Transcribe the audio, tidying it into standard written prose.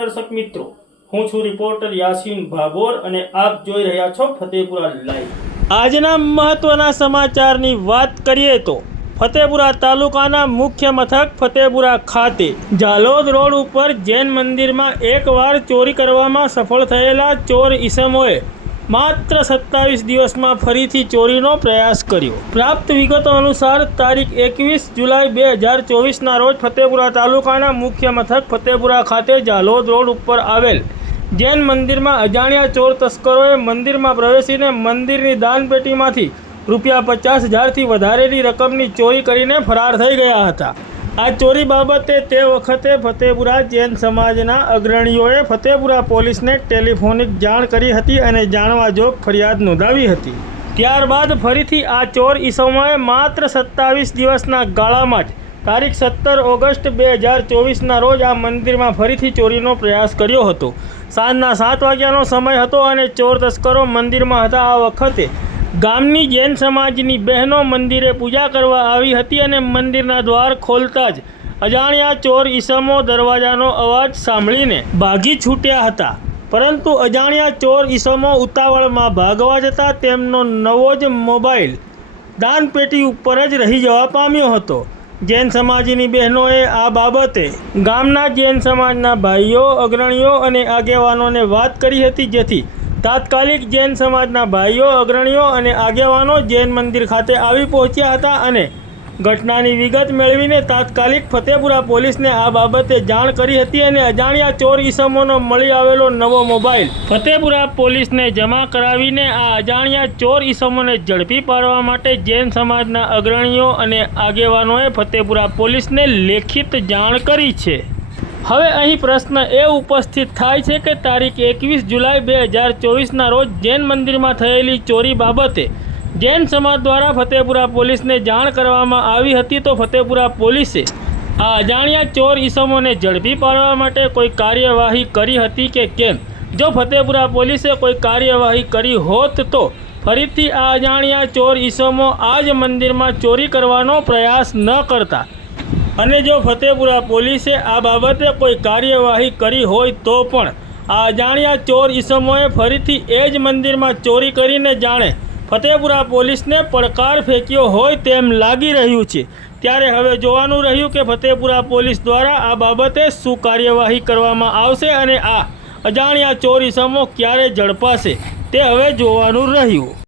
નમસ્કાર દર્शक મિત્રો, હું છું રિપોર્ટર યાસીન ભાભોર અને આપ જોઈ રહ્યા છો ફતેપુરા લાઈવ। આજના મહત્વના સમાચારની વાત કરીએ તો ફતેપુરા તાલુકાના મુખ્ય મથક ફતેપુરા ખાતે જાલોદ રોડ ઉપર જૈન મંદિરમાં એકવાર ચોરી કરવામાં સફળ થયેલા ચોર ઈસમોએ માત્ર 27 દિવસમાં ફરીથી ચોરીનો પ્રયાસ કર્યો। પ્રાપ્ત વિગતો અનુસાર તારીખ 21 જુલાઈ 2024ના રોજ ફતેપુરા તાલુકાના મુખ્ય મથક ફતેપુરા ખાતે જાલોદ રોડ ઉપર આવેલ જૈન મંદિરમાં અજાણ્યા ચોર તસ્કરોએ મંદિરમાં પ્રવેશીને મંદિરની દાનપેટીમાંથી રૂપિયા 50,000થી વધારેની રકમની ચોરી કરીને ફરાર થઈ ગયા હતા। આ ચોરી બાબતે તે વખતે ફતેપુરા જૈન સમાજના અગ્રણીઓએ ફતેપુરા પોલીસને ટેલિફોનિક જાણ કરી હતી અને જાણવાજોગ ફરિયાદ નોંધાવી હતી। ત્યારબાદ ફરીથી આ ચોર ઈસમોએ માત્ર 27 દિવસના ગાળામાં જ તારીખ 17 ઓગસ્ટ 2024ના રોજ આ મંદિરમાં ફરીથી ચોરીનો પ્રયાસ કર્યો હતો। સાંજના 7 વાગ્યાનો સમય હતો અને ચોર તસ્કરો મંદિરમાં હતા। આ વખતે ગામની જૈન સમાજની બહેનો મંદિરે પૂજા કરવા આવી હતી અને મંદિરના દ્વાર ખોલતા જ અજાણ્યા ચોર ઈસમો દરવાજાનો અવાજ સાંભળીને ભાગી છૂટ્યા હતા, પરંતુ અજાણ્યા ચોર ઈસમો ઉતાવળમાં ભાગવા જતાં તેમનો નવો જ મોબાઈલ દાનપેટી ઉપર જ રહી જવા પામ્યો હતો। જૈન સમાજની બહેનોએ આ બાબતે ગામના જૈન સમાજના ભાઈઓ, અગ્રણીઓ અને આગેવાનોને વાત કરી હતી, જેથી તાત્કાલિક જૈન સમાજના ભાઈઓ, અગ્રણીઓ અને આગેવાનો જૈન મંદિર ખાતે આવી પહોંચ્યા હતા અને ઘટનાની વિગત મેળવીને તાત્કાલિક ફતેપુરા પોલીસને આ બાબતે જાણ કરી હતી અને અજાણ્યા ચોર ઈસમોનો મળી આવેલો નવો મોબાઈલ ફતેપુરા પોલીસને જમા કરાવીને આ અજાણ્યા ચોર ઈસમોને ઝડપી પાડવા માટે જૈન સમાજના અગ્રણીઓ અને આગેવાનોએ ફતેપુરા પોલીસને લેખિત જાણ કરી છે। હવે અહીં પ્રશ્ન એ ઉપસ્થિત થાય છે કે તારીખ 21 જુલાઈ 2024ના રોજ જૈન મંદિરમાં થયેલી ચોરી બાબતે જૈન સમાજ દ્વારા ફતેપુરા પોલીસને જાણ કરવામાં આવી હતી, તો ફતેપુરા પોલીસે આ અજાણ્યા ચોર ઈસમોને ઝડપી પાડવા માટે કોઈ કાર્યવાહી કરી હતી કે કેમ? જો ફતેપુરા પોલીસે કોઈ કાર્યવાહી કરી હોત તો ફરીથી આ અજાણ્યા ચોર ઈસમો આ જ મંદિરમાં ચોરી કરવાનો પ્રયાસ ન કરતા, અને જો ફતેપુરા પોલીસે આ બાબતે કોઈ કાર્યવાહી કરી હોય તો પણ આ અજાણ્યા ચોર ઈસમોએ ફરીથી એ જ મંદિરમાં ચોરી કરીને જાણે ફતેપુરા પોલીસને પડકાર ફેંક્યો હોય તેમ લાગી રહ્યું છે। ત્યારે હવે જોવાનું રહ્યું કે ફતેપુરા પોલીસ દ્વારા આ બાબતે શું કાર્યવાહી કરવામાં આવશે અને આ અજાણ્યા ચોર ઈસમો ક્યારે ઝડપાશે તે હવે જોવાનું રહ્યું।